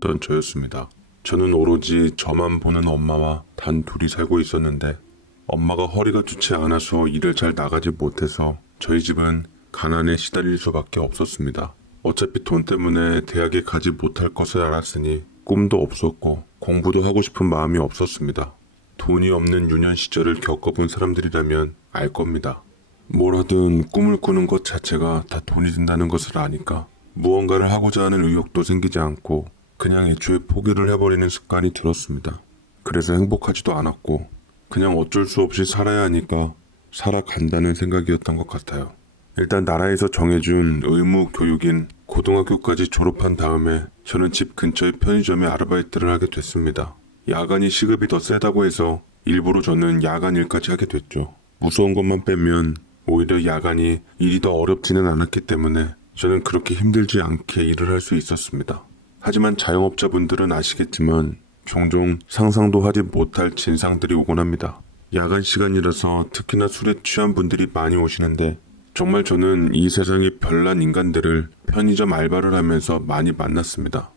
없던 저였습니다. 저는 오로지 저만 보는 엄마와 단 둘이 살고 있었는데 엄마가 허리가 좋지 않아서 일을 잘 나가지 못해서 저희 집은 가난에 시달릴 수밖에 없었습니다. 어차피 돈 때문에 대학에 가지 못할 것을 알았으니 꿈도 없었고 공부도 하고 싶은 마음이 없었습니다. 돈이 없는 유년 시절을 겪어본 사람들이라면 알 겁니다. 뭘 하든 꿈을 꾸는 것 자체가 다 돈이 든다는 것을 아니까 무언가를 하고자 하는 의욕도 생기지 않고 그냥 애초에 포기를 해버리는 습관이 들었습니다. 그래서 행복하지도 않았고 그냥 어쩔 수 없이 살아야 하니까 살아간다는 생각이었던 것 같아요. 일단 나라에서 정해준 의무 교육인 고등학교까지 졸업한 다음에 저는 집 근처의 편의점에 아르바이트를 하게 됐습니다. 야간이 시급이 더 세다고 해서 일부러 저는 야간 일까지 하게 됐죠. 무서운 것만 빼면 오히려 야간이 일이 더 어렵지는 않았기 때문에 저는 그렇게 힘들지 않게 일을 할 수 있었습니다. 하지만 자영업자분들은 아시겠지만 종종 상상도 하지 못할 진상들이 오곤 합니다. 야간 시간이라서 특히나 술에 취한 분들이 많이 오시는데 정말 저는 이 세상의 별난 인간들을 편의점 알바를 하면서 많이 만났습니다.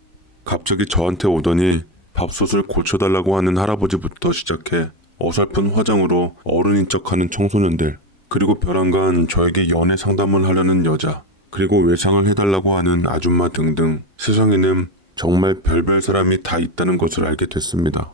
갑자기 저한테 오더니 밥솥을 고쳐달라고 하는 할아버지부터 시작해 어설픈 화장으로 어른인 척하는 청소년들, 그리고 벼랑간 저에게 연애 상담을 하려는 여자, 그리고 외상을 해달라고 하는 아줌마 등등 세상에는 정말 별별 사람이 다 있다는 것을 알게 됐습니다.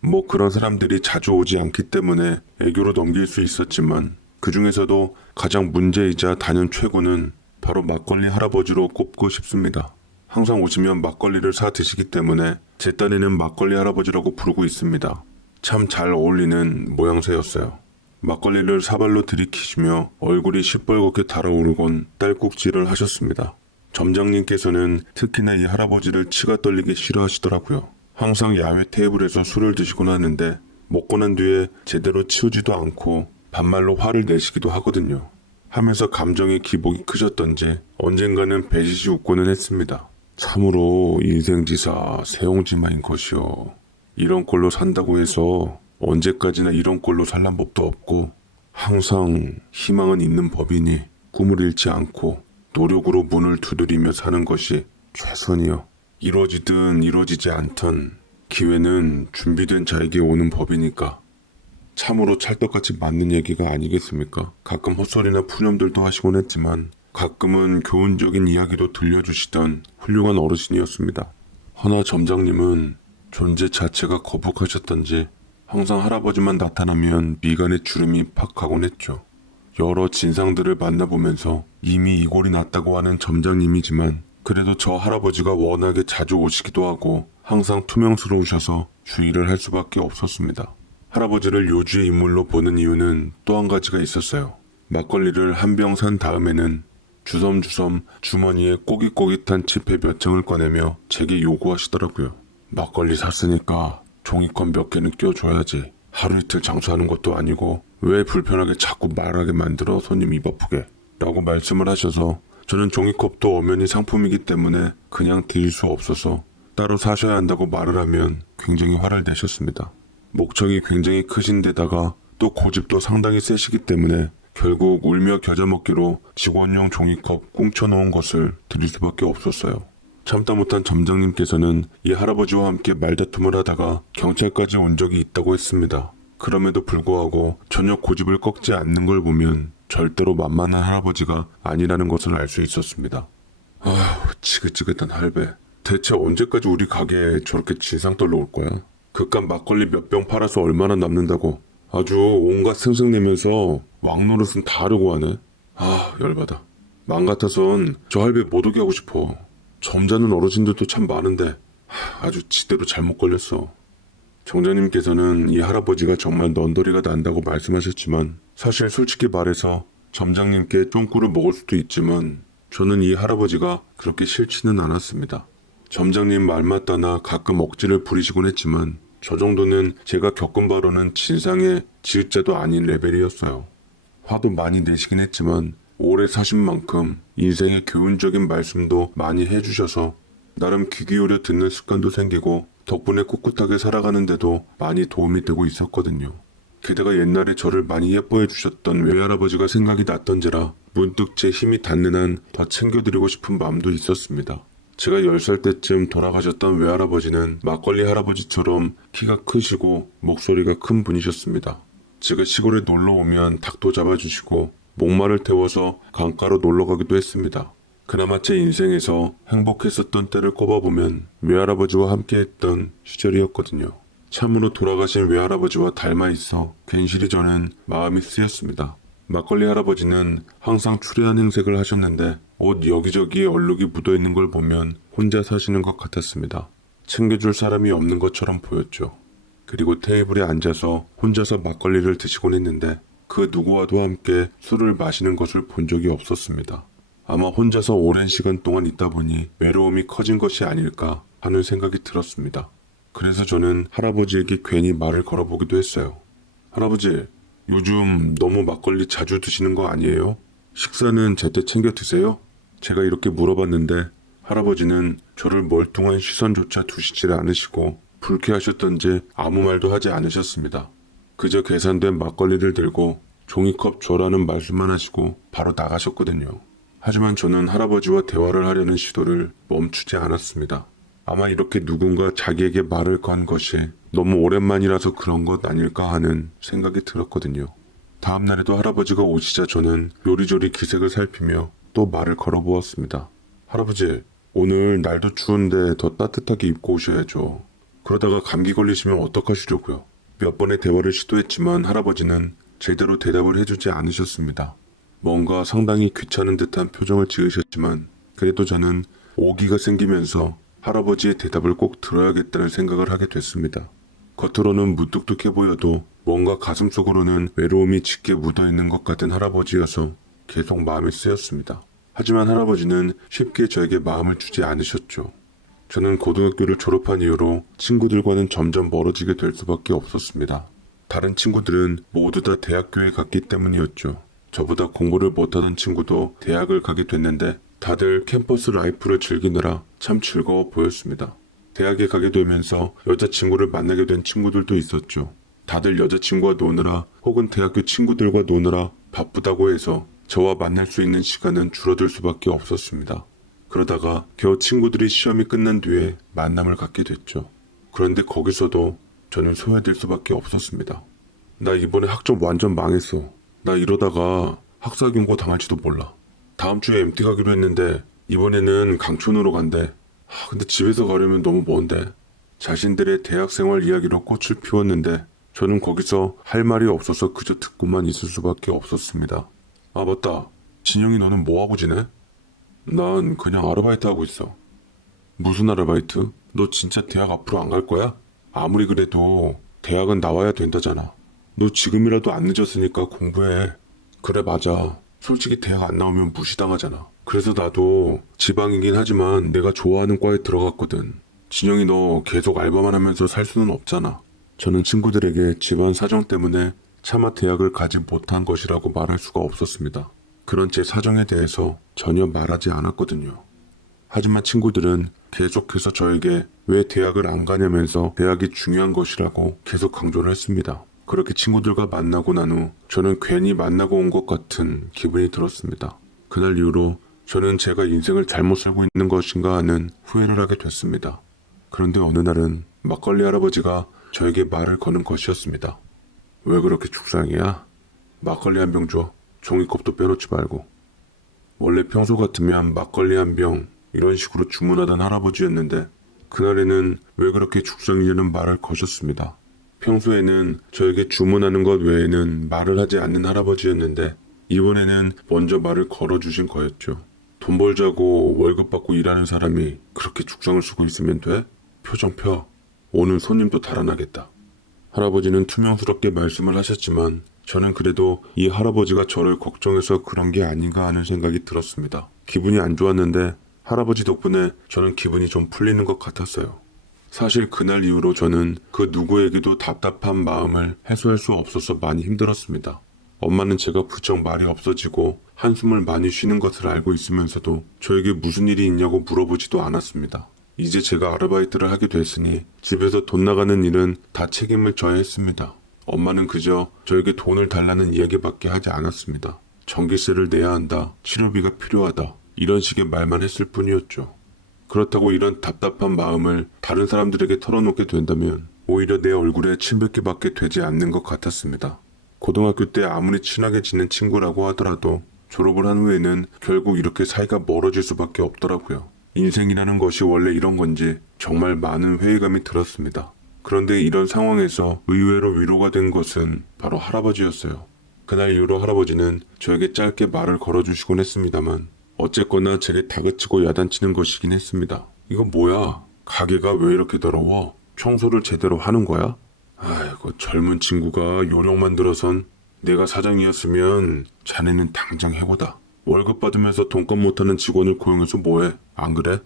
뭐 그런 사람들이 자주 오지 않기 때문에 애교로 넘길 수 있었지만 그 중에서도 가장 문제이자 단연 최고는 바로 막걸리 할아버지로 꼽고 싶습니다. 항상 오시면 막걸리를 사 드시기 때문에 제 딴에는 막걸리 할아버지라고 부르고 있습니다. 참 잘 어울리는 모양새였어요. 막걸리를 사발로 들이키시며 얼굴이 시뻘겋게 달아오르곤 딸꾹질을 하셨습니다. 점장님께서는 특히나 이 할아버지를 치가 떨리게 싫어하시더라고요. 항상 야외 테이블에서 술을 드시곤 하는데 먹고 난 뒤에 제대로 치우지도 않고 반말로 화를 내시기도 하거든요. 하면서 감정의 기복이 크셨던지 언젠가는 배시시 웃고는 했습니다. 참으로 인생지사 세옹지마인 것이요. 이런 꼴로 산다고 해서 언제까지나 이런 꼴로 살란 법도 없고 항상 희망은 있는 법이니 꿈을 잃지 않고 노력으로 문을 두드리며 사는 것이 최선이요. 이루어지든 이루어지지 않든 기회는 준비된 자에게 오는 법이니까. 참으로 찰떡같이 맞는 얘기가 아니겠습니까? 가끔 헛소리나 푸념들도 하시곤 했지만 가끔은 교훈적인 이야기도 들려주시던 훌륭한 어르신이었습니다. 허나 점장님은 존재 자체가 거북하셨던지 항상 할아버지만 나타나면 미간에 주름이 팍 가곤 했죠. 여러 진상들을 만나보면서 이미 이골이 났다고 하는 점장님이지만 그래도 저 할아버지가 워낙에 자주 오시기도 하고 항상 투명스러우셔서 주의를 할 수밖에 없었습니다. 할아버지를 요주의 인물로 보는 이유는 또 한 가지가 있었어요. 막걸리를 한 병 산 다음에는 주섬주섬 주머니에 꼬깃꼬깃한 지폐 몇 장을 꺼내며 제게 요구하시더라고요. 막걸리 샀으니까 종이컵 몇 개는 껴줘야지. 하루 이틀 장수하는 것도 아니고 왜 불편하게 자꾸 말하게 만들어 손님 입 아프게 라고 말씀을 하셔서 저는 종이컵도 엄연히 상품이기 때문에 그냥 드릴 수 없어서 따로 사셔야 한다고 말을 하면 굉장히 화를 내셨습니다. 목청이 굉장히 크신 데다가 또 고집도 상당히 세시기 때문에 결국 울며 겨자 먹기로 직원용 종이컵 꽁쳐놓은 것을 드릴 수밖에 없었어요. 참다 못한 점장님께서는 이 할아버지와 함께 말다툼을 하다가 경찰까지 온 적이 있다고 했습니다. 그럼에도 불구하고 전혀 고집을 꺾지 않는 걸 보면 절대로 만만한 할아버지가 아니라는 것을 알 수 있었습니다. 아휴, 지긋지긋한 할배. 대체 언제까지 우리 가게에 저렇게 진상 떨러 올 거야? 그깟 막걸리 몇 병 팔아서 얼마나 남는다고 아주 온갖 승승내면서 왕노릇은 다 하려고 하네. 아, 열받아. 맘 같아선 저 할배 못 오게 하고 싶어. 점잖은 어르신들도 참 많은데 아주 지대로 잘못 걸렸어. 청장님께서는 이 할아버지가 정말 넌더리가 난다고 말씀하셨지만 사실 솔직히 말해서 점장님께 쫑꾸를 먹을 수도 있지만 저는 이 할아버지가 그렇게 싫지는 않았습니다. 점장님 말 맞다나 가끔 억지를 부리시곤 했지만 저 정도는 제가 겪은 바로는 친상의 지읒자도 아닌 레벨이었어요. 화도 많이 내시긴 했지만 오래 사신 만큼 인생의 교훈적인 말씀도 많이 해주셔서 나름 귀 기울여 듣는 습관도 생기고 덕분에 꿋꿋하게 살아가는데도 많이 도움이 되고 있었거든요. 게다가 옛날에 저를 많이 예뻐해 주셨던 외할아버지가 생각이 났던지라 문득 제 힘이 닿는 한 더 챙겨드리고 싶은 마음도 있었습니다. 제가 10살 때쯤 돌아가셨던 외할아버지는 막걸리 할아버지처럼 키가 크시고 목소리가 큰 분이셨습니다. 제가 시골에 놀러 오면 닭도 잡아주시고 목말을 태워서 강가로 놀러 가기도 했습니다. 그나마 제 인생에서 행복했었던 때를 꼽아보면 외할아버지와 함께했던 시절이었거든요. 참으로 돌아가신 외할아버지와 닮아 있어 괜시리 저는 마음이 쓰였습니다. 막걸리 할아버지는 항상 추레한 행색을 하셨는데 옷 여기저기에 얼룩이 묻어있는 걸 보면 혼자 사시는 것 같았습니다. 챙겨줄 사람이 없는 것처럼 보였죠. 그리고 테이블에 앉아서 혼자서 막걸리를 드시곤 했는데 그 누구와도 함께 술을 마시는 것을 본 적이 없었습니다. 아마 혼자서 오랜 시간 동안 있다 보니 외로움이 커진 것이 아닐까 하는 생각이 들었습니다. 그래서 저는 할아버지에게 괜히 말을 걸어보기도 했어요. 할아버지, 요즘 너무 막걸리 자주 드시는 거 아니에요? 식사는 제때 챙겨 드세요? 제가 이렇게 물어봤는데 할아버지는 저를 멀뚱한 시선조차 두시질 않으시고 불쾌하셨던지 아무 말도 하지 않으셨습니다. 그저 계산된 막걸리를 들고 종이컵 줘라는 말씀만 하시고 바로 나가셨거든요. 하지만 저는 할아버지와 대화를 하려는 시도를 멈추지 않았습니다. 아마 이렇게 누군가 자기에게 말을 건 것이 너무 오랜만이라서 그런 것 아닐까 하는 생각이 들었거든요. 다음 날에도 할아버지가 오시자 저는 요리조리 기색을 살피며 또 말을 걸어보았습니다. 할아버지, 오늘 날도 추운데 더 따뜻하게 입고 오셔야죠. 그러다가 감기 걸리시면 어떡하시려고요. 몇 번의 대화를 시도했지만 할아버지는 제대로 대답을 해주지 않으셨습니다. 뭔가 상당히 귀찮은 듯한 표정을 지으셨지만 그래도 저는 오기가 생기면서 할아버지의 대답을 꼭 들어야겠다는 생각을 하게 됐습니다. 겉으로는 무뚝뚝해 보여도 뭔가 가슴속으로는 외로움이 짙게 묻어있는 것 같은 할아버지여서 계속 마음이 쓰였습니다. 하지만 할아버지는 쉽게 저에게 마음을 주지 않으셨죠. 저는 고등학교를 졸업한 이후로 친구들과는 점점 멀어지게 될 수밖에 없었습니다. 다른 친구들은 모두 다 대학교에 갔기 때문이었죠. 저보다 공부를 못하던 친구도 대학을 가게 됐는데 다들 캠퍼스 라이프를 즐기느라 참 즐거워 보였습니다. 대학에 가게 되면서 여자친구를 만나게 된 친구들도 있었죠. 다들 여자친구와 노느라 혹은 대학교 친구들과 노느라 바쁘다고 해서 저와 만날 수 있는 시간은 줄어들 수밖에 없었습니다. 그러다가 겨우 친구들이 시험이 끝난 뒤에 만남을 갖게 됐죠. 그런데 거기서도 저는 소외될 수밖에 없었습니다. 나 이번에 학점 완전 망했어. 나 이러다가 학사경고 당할지도 몰라. 다음 주에 MT 가기로 했는데 이번에는 강촌으로 간대. 근데 집에서 가려면 너무 먼데. 자신들의 대학생활 이야기로 꽃을 피웠는데 저는 거기서 할 말이 없어서 그저 듣고만 있을 수밖에 없었습니다. 아 맞다. 진영이 너는 뭐하고 지내? 난 그냥 아르바이트 하고 있어. 무슨 아르바이트? 너 진짜 대학 앞으로 안 갈 거야? 아무리 그래도 대학은 나와야 된다잖아. 너 지금이라도 안 늦었으니까 공부해. 그래 맞아. 솔직히 대학 안 나오면 무시당하잖아. 그래서 나도 지방이긴 하지만 내가 좋아하는 과에 들어갔거든. 진영이 너 계속 알바만 하면서 살 수는 없잖아. 저는 친구들에게 집안 사정 때문에 차마 대학을 가지 못한 것이라고 말할 수가 없었습니다. 그런 제 사정에 대해서 전혀 말하지 않았거든요. 하지만 친구들은 계속해서 저에게 왜 대학을 안 가냐면서 대학이 중요한 것이라고 계속 강조를 했습니다. 그렇게 친구들과 만나고 난 후 저는 괜히 만나고 온 것 같은 기분이 들었습니다. 그날 이후로 저는 제가 인생을 잘못 살고 있는 것인가 하는 후회를 하게 됐습니다. 그런데 어느 날은 막걸리 할아버지가 저에게 말을 거는 것이었습니다. 왜 그렇게 죽상이야? 막걸리 한 병 줘. 종이컵도 빼놓지 말고. 원래 평소 같으면 막걸리 한 병 이런 식으로 주문하던 할아버지였는데 그날에는 왜 그렇게 죽상이냐는 말을 거셨습니다. 평소에는 저에게 주문하는 것 외에는 말을 하지 않는 할아버지였는데 이번에는 먼저 말을 걸어주신 거였죠. 돈 벌자고 월급 받고 일하는 사람이 그렇게 죽상을 쓰고 있으면 돼? 표정 펴. 오늘 손님도 달아나겠다. 할아버지는 투명스럽게 말씀을 하셨지만 저는 그래도 이 할아버지가 저를 걱정해서 그런 게 아닌가 하는 생각이 들었습니다. 기분이 안 좋았는데 할아버지 덕분에 저는 기분이 좀 풀리는 것 같았어요. 사실 그날 이후로 저는 그 누구에게도 답답한 마음을 해소할 수 없어서 많이 힘들었습니다. 엄마는 제가 부쩍 말이 없어지고 한숨을 많이 쉬는 것을 알고 있으면서도 저에게 무슨 일이 있냐고 물어보지도 않았습니다. 이제 제가 아르바이트를 하게 됐으니 집에서 돈 나가는 일은 다 책임을 져야 했습니다. 엄마는 그저 저에게 돈을 달라는 이야기밖에 하지 않았습니다. 전기세를 내야 한다, 치료비가 필요하다 이런 식의 말만 했을 뿐이었죠. 그렇다고 이런 답답한 마음을 다른 사람들에게 털어놓게 된다면 오히려 내 얼굴에 침뱉기밖에 되지 않는 것 같았습니다. 고등학교 때 아무리 친하게 지낸 친구라고 하더라도 졸업을 한 후에는 결국 이렇게 사이가 멀어질 수밖에 없더라고요. 인생이라는 것이 원래 이런 건지 정말 많은 회의감이 들었습니다. 그런데 이런 상황에서 의외로 위로가 된 것은 바로 할아버지였어요. 그날 이후로 할아버지는 저에게 짧게 말을 걸어주시곤 했습니다만 어쨌거나 제게 다그치고 야단치는 것이긴 했습니다. 이거 뭐야? 가게가 왜 이렇게 더러워? 청소를 제대로 하는 거야? 아이고, 젊은 친구가 요령만 들어선 내가 사장이었으면 자네는 당장 해고다. 월급 받으면서 돈값 못하는 직원을 고용해서 뭐해? 안 그래?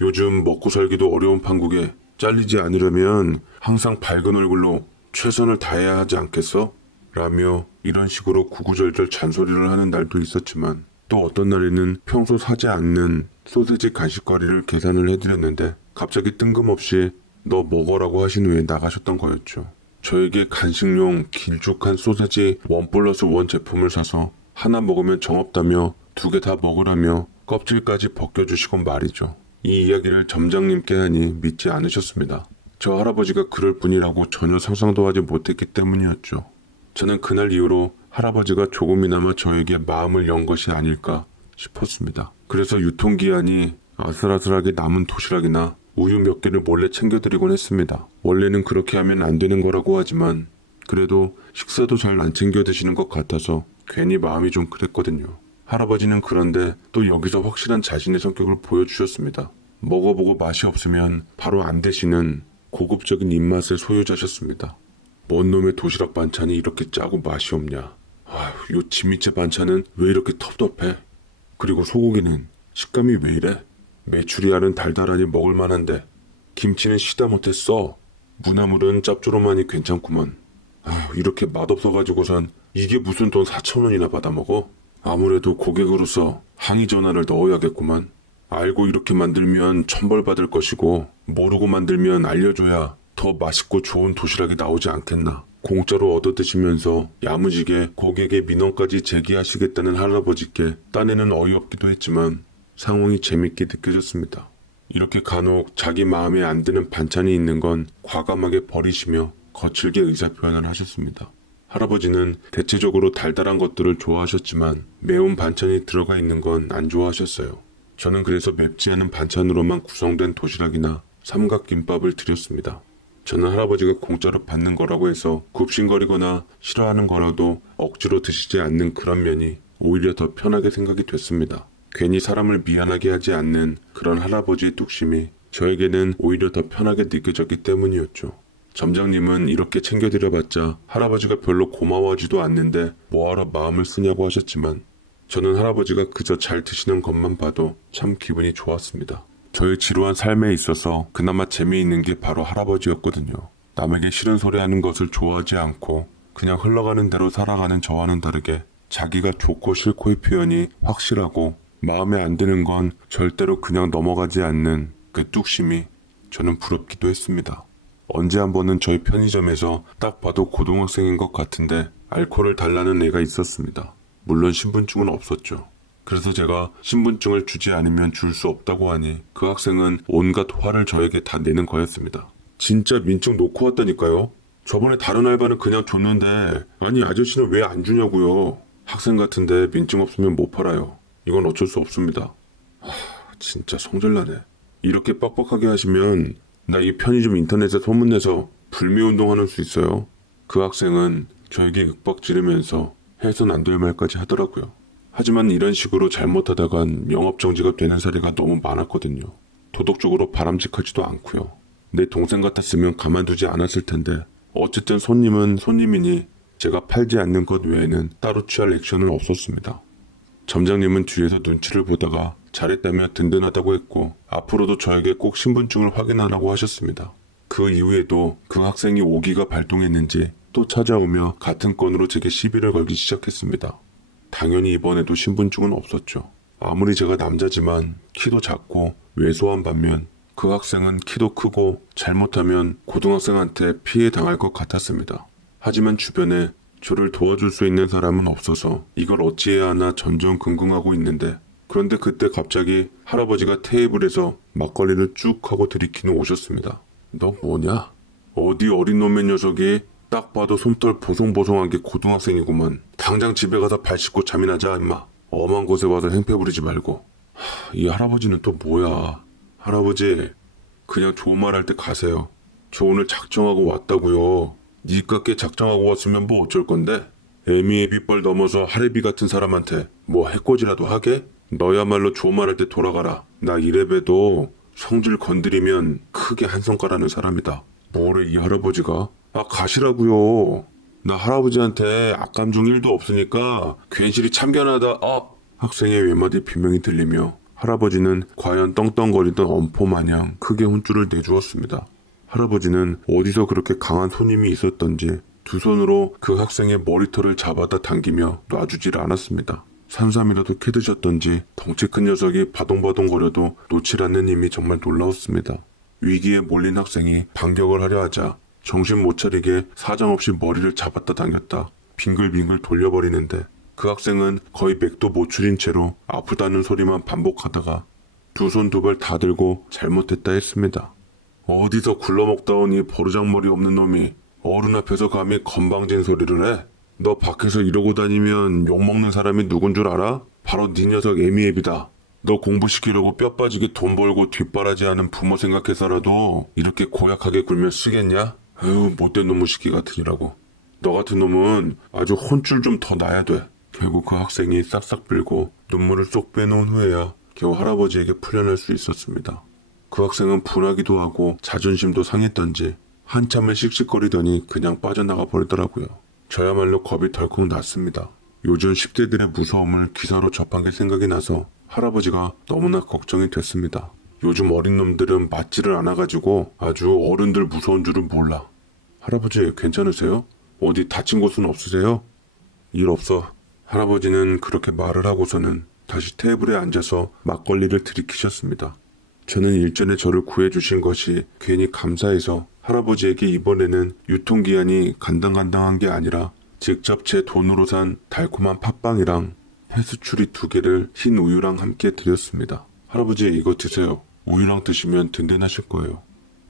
요즘 먹고 살기도 어려운 판국에 잘리지 않으려면 항상 밝은 얼굴로 최선을 다해야 하지 않겠어? 라며 이런 식으로 구구절절 잔소리를 하는 날도 있었지만 또 어떤 날에는 평소 사지 않는 소세지 간식거리를 계산을 해드렸는데 갑자기 뜬금없이 너 먹어라고 하신 후에 나가셨던 거였죠. 저에게 간식용 길쭉한 소세지 1+1 제품을 사서 하나 먹으면 정없다며 2개 다 먹으라며 껍질까지 벗겨주시곤 말이죠. 이 이야기를 점장님께 하니 믿지 않으셨습니다. 저 할아버지가 그럴 분이라고 전혀 상상도 하지 못했기 때문이었죠. 저는 그날 이후로 할아버지가 조금이나마 저에게 마음을 연 것이 아닐까 싶었습니다. 그래서 유통기한이 아슬아슬하게 남은 도시락이나 우유 몇 개를 몰래 챙겨드리곤 했습니다. 원래는 그렇게 하면 안 되는 거라고 하지만 그래도 식사도 잘 안 챙겨 드시는 것 같아서 괜히 마음이 좀 그랬거든요. 할아버지는 그런데 또 여기서 확실한 자신의 성격을 보여주셨습니다. 먹어보고 맛이 없으면 바로 안 드시는 고급적인 입맛의 소유자셨습니다. 뭔 놈의 도시락 반찬이 이렇게 짜고 맛이 없냐. 아휴, 요 진미채 반찬은 왜 이렇게 텁텁해? 그리고 소고기는 식감이 왜 이래? 메추리알은 달달하니 먹을 만한데 김치는 시다 못했어. 무나물은 짭조름하니 괜찮구먼. 아휴, 이렇게 맛없어가지고선 이게 무슨 돈 4,000원이나 받아먹어? 아무래도 고객으로서 항의 전화를 넣어야겠구만. 알고 이렇게 만들면 천벌 받을 것이고 모르고 만들면 알려줘야 더 맛있고 좋은 도시락이 나오지 않겠나. 공짜로 얻어드시면서 야무지게 고객의 민원까지 제기하시겠다는 할아버지께 딴에는 어이없기도 했지만 상황이 재밌게 느껴졌습니다. 이렇게 간혹 자기 마음에 안 드는 반찬이 있는 건 과감하게 버리시며 거칠게 의사표현을 하셨습니다. 할아버지는 대체적으로 달달한 것들을 좋아하셨지만 매운 반찬이 들어가 있는 건 안 좋아하셨어요. 저는 그래서 맵지 않은 반찬으로만 구성된 도시락이나 삼각김밥을 드렸습니다. 저는 할아버지가 공짜로 받는 거라고 해서 굽신거리거나 싫어하는 거라도 억지로 드시지 않는 그런 면이 오히려 더 편하게 생각이 됐습니다. 괜히 사람을 미안하게 하지 않는 그런 할아버지의 뚝심이 저에게는 오히려 더 편하게 느껴졌기 때문이었죠. 점장님은 이렇게 챙겨드려봤자 할아버지가 별로 고마워하지도 않는데 뭐하러 마음을 쓰냐고 하셨지만 저는 할아버지가 그저 잘 드시는 것만 봐도 참 기분이 좋았습니다. 저의 지루한 삶에 있어서 그나마 재미있는 게 바로 할아버지였거든요. 남에게 싫은 소리 하는 것을 좋아하지 않고 그냥 흘러가는 대로 살아가는 저와는 다르게 자기가 좋고 싫고의 표현이 확실하고 마음에 안 드는 건 절대로 그냥 넘어가지 않는 그 뚝심이 저는 부럽기도 했습니다. 언제 한 번은 저희 편의점에서 딱 봐도 고등학생인 것 같은데 알코올을 달라는 애가 있었습니다. 물론 신분증은 없었죠. 그래서 제가 신분증을 주지 않으면 줄 수 없다고 하니 그 학생은 온갖 화를 저에게 다 내는 거였습니다. 진짜 민증 놓고 왔다니까요. 저번에 다른 알바는 그냥 줬는데 아니 아저씨는 왜 안 주냐고요. 학생 같은데 민증 없으면 못 팔아요. 이건 어쩔 수 없습니다. 진짜 성질나네. 이렇게 빡빡하게 하시면 나 이 편의점 인터넷에 소문내서 불매운동하는 수 있어요. 그 학생은 저에게 윽박 지르면서 해선 안 될 말까지 하더라고요. 하지만 이런 식으로 잘못하다간 영업정지가 되는 사례가 너무 많았거든요. 도덕적으로 바람직하지도 않고요. 내 동생 같았으면 가만두지 않았을 텐데 어쨌든 손님은 손님이니 제가 팔지 않는 것 외에는 따로 취할 액션은 없었습니다. 점장님은 뒤에서 눈치를 보다가 잘했다며 든든하다고 했고 앞으로도 저에게 꼭 신분증을 확인하라고 하셨습니다. 그 이후에도 그 학생이 오기가 발동했는지 또 찾아오며 같은 건으로 제게 시비를 걸기 시작했습니다. 당연히 이번에도 신분증은 없었죠. 아무리 제가 남자지만 키도 작고 왜소한 반면 그 학생은 키도 크고 잘못하면 고등학생한테 피해 당할 것 같았습니다. 하지만 주변에 저를 도와줄 수 있는 사람은 없어서 이걸 어찌해야 하나 전전긍긍하고 있는데 그런데 그때 갑자기 할아버지가 테이블에서 막걸리를 쭉 하고 들이키는 오셨습니다. 너 뭐냐? 어디 어린 놈의 녀석이 딱 봐도 솜털 보송보송한 게 고등학생이구만. 당장 집에 가서 발 씻고 잠이나 자 임마. 엄한 곳에 와서 행패 부리지 말고. 이 할아버지는 또 뭐야. 할아버지 그냥 좋은 말 할 때 가세요. 저 오늘 작정하고 왔다고요. 니깎게 작정하고 왔으면 뭐 어쩔 건데? 애미애비뻘 넘어서 하레비 같은 사람한테 뭐 해코지라도 하게? 너야말로 좋은 말 할 때 돌아가라. 나 이래봬도 성질 건드리면 크게 한성가라는 사람이다. 뭐래 이 할아버지가? 아 가시라고요. 나 할아버지한테 악감정 1도 없으니까 괜시리 참견하다 학생의 외마디 비명이 들리며 할아버지는 과연 떵떵거리던 엄포 마냥 크게 혼쭐을 내주었습니다. 할아버지는 어디서 그렇게 강한 손님이 있었던지 두 손으로 그 학생의 머리털을 잡아다 당기며 놔주질 않았습니다. 산삼이라도 캐드셨던지 덩치 큰 녀석이 바동바동거려도 놓질 않는 힘이 정말 놀라웠습니다. 위기에 몰린 학생이 반격을 하려 하자 정신 못 차리게 사정없이 머리를 잡았다 당겼다 빙글빙글 돌려버리는데 그 학생은 거의 맥도 못 추린 채로 아프다는 소리만 반복하다가 두 손 두 발 다 들고 잘못했다 했습니다. 어디서 굴러먹다 온 이 버르장머리 없는 놈이 어른 앞에서 감히 건방진 소리를 해? 너 밖에서 이러고 다니면 욕먹는 사람이 누군 줄 알아? 바로 네 녀석 애미애비다. 너 공부시키려고 뼈 빠지게 돈 벌고 뒷바라지하는 부모 생각해서라도 이렇게 고약하게 굴면 쓰겠냐? 아유 못된 놈의 시키 같으니라고. 너 같은 놈은 아주 혼쭐 좀 더 나야 돼. 결국 그 학생이 싹싹 빌고 눈물을 쏙 빼놓은 후에야 겨우 할아버지에게 풀려날 수 있었습니다. 그 학생은 분하기도 하고 자존심도 상했던지 한참을 씩씩거리더니 그냥 빠져나가 버리더라고요. 저야말로 겁이 덜컥 났습니다. 요즘 10대들의 무서움을 기사로 접한 게 생각이 나서 할아버지가 너무나 걱정이 됐습니다. 요즘 어린 놈들은 맞지를 않아가지고 아주 어른들 무서운 줄은 몰라. 할아버지 괜찮으세요? 어디 다친 곳은 없으세요? 일 없어. 할아버지는 그렇게 말을 하고서는 다시 테이블에 앉아서 막걸리를 들이키셨습니다. 저는 일전에 저를 구해주신 것이 괜히 감사해서 할아버지에게 이번에는 유통기한이 간당간당한 게 아니라 직접 제 돈으로 산 달콤한 팥빵이랑 해수추리 2개를 흰 우유랑 함께 드렸습니다. 할아버지 이거 드세요. 우유랑 드시면 든든하실 거예요.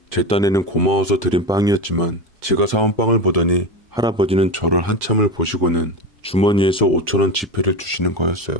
제 딴에는 고마워서 드린 빵이었지만 제가 사온 빵을 보더니 할아버지는 저를 한참을 보시고는 주머니에서 5,000원 지폐를 주시는 거였어요.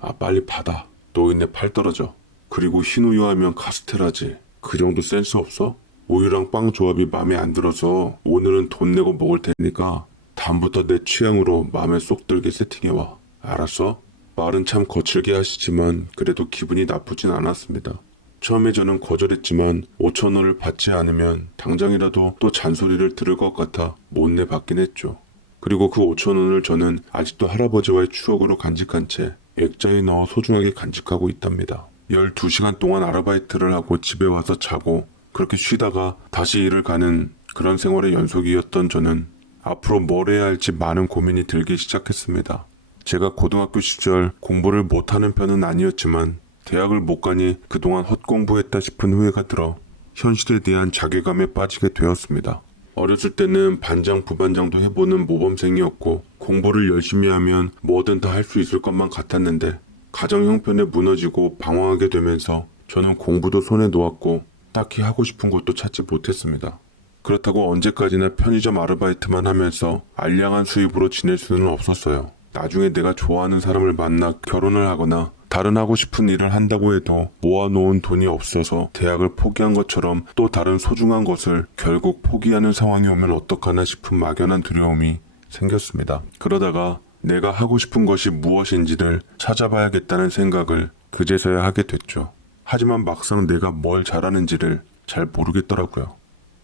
아 빨리 받아. 노인네 팔 떨어져. 그리고 흰 우유 하면 카스테라지. 그 정도 센스 없어? 우유랑 빵 조합이 마음에 안 들어서 오늘은 돈 내고 먹을 테니까 다음부터 내 취향으로 마음에 쏙 들게 세팅해와. 알았어? 말은 참 거칠게 하시지만 그래도 기분이 나쁘진 않았습니다. 처음에 저는 거절했지만 5,000원을 받지 않으면 당장이라도 또 잔소리를 들을 것 같아 못내 받긴 했죠. 그리고 그 5,000원을 저는 아직도 할아버지와의 추억으로 간직한 채 액자에 넣어 소중하게 간직하고 있답니다. 12시간 동안 아르바이트를 하고 집에 와서 자고 그렇게 쉬다가 다시 일을 가는 그런 생활의 연속이었던 저는 앞으로 뭘 해야 할지 많은 고민이 들기 시작했습니다. 제가 고등학교 시절 공부를 못하는 편은 아니었지만 대학을 못 가니 그동안 헛공부했다 싶은 후회가 들어 현실에 대한 자괴감에 빠지게 되었습니다. 어렸을 때는 반장 부반장도 해보는 모범생이었고 공부를 열심히 하면 뭐든 다 할 수 있을 것만 같았는데 가정 형편에 무너지고 방황하게 되면서 저는 공부도 손에 놓았고 딱히 하고 싶은 것도 찾지 못했습니다. 그렇다고 언제까지나 편의점 아르바이트만 하면서 알량한 수입으로 지낼 수는 없었어요. 나중에 내가 좋아하는 사람을 만나 결혼을 하거나 다른 하고 싶은 일을 한다고 해도 모아놓은 돈이 없어서 대학을 포기한 것처럼 또 다른 소중한 것을 결국 포기하는 상황이 오면 어떡하나 싶은 막연한 두려움이 생겼습니다. 그러다가 내가 하고 싶은 것이 무엇인지를 찾아봐야겠다는 생각을 그제서야 하게 됐죠. 하지만 막상 내가 뭘 잘하는지를 잘 모르겠더라고요.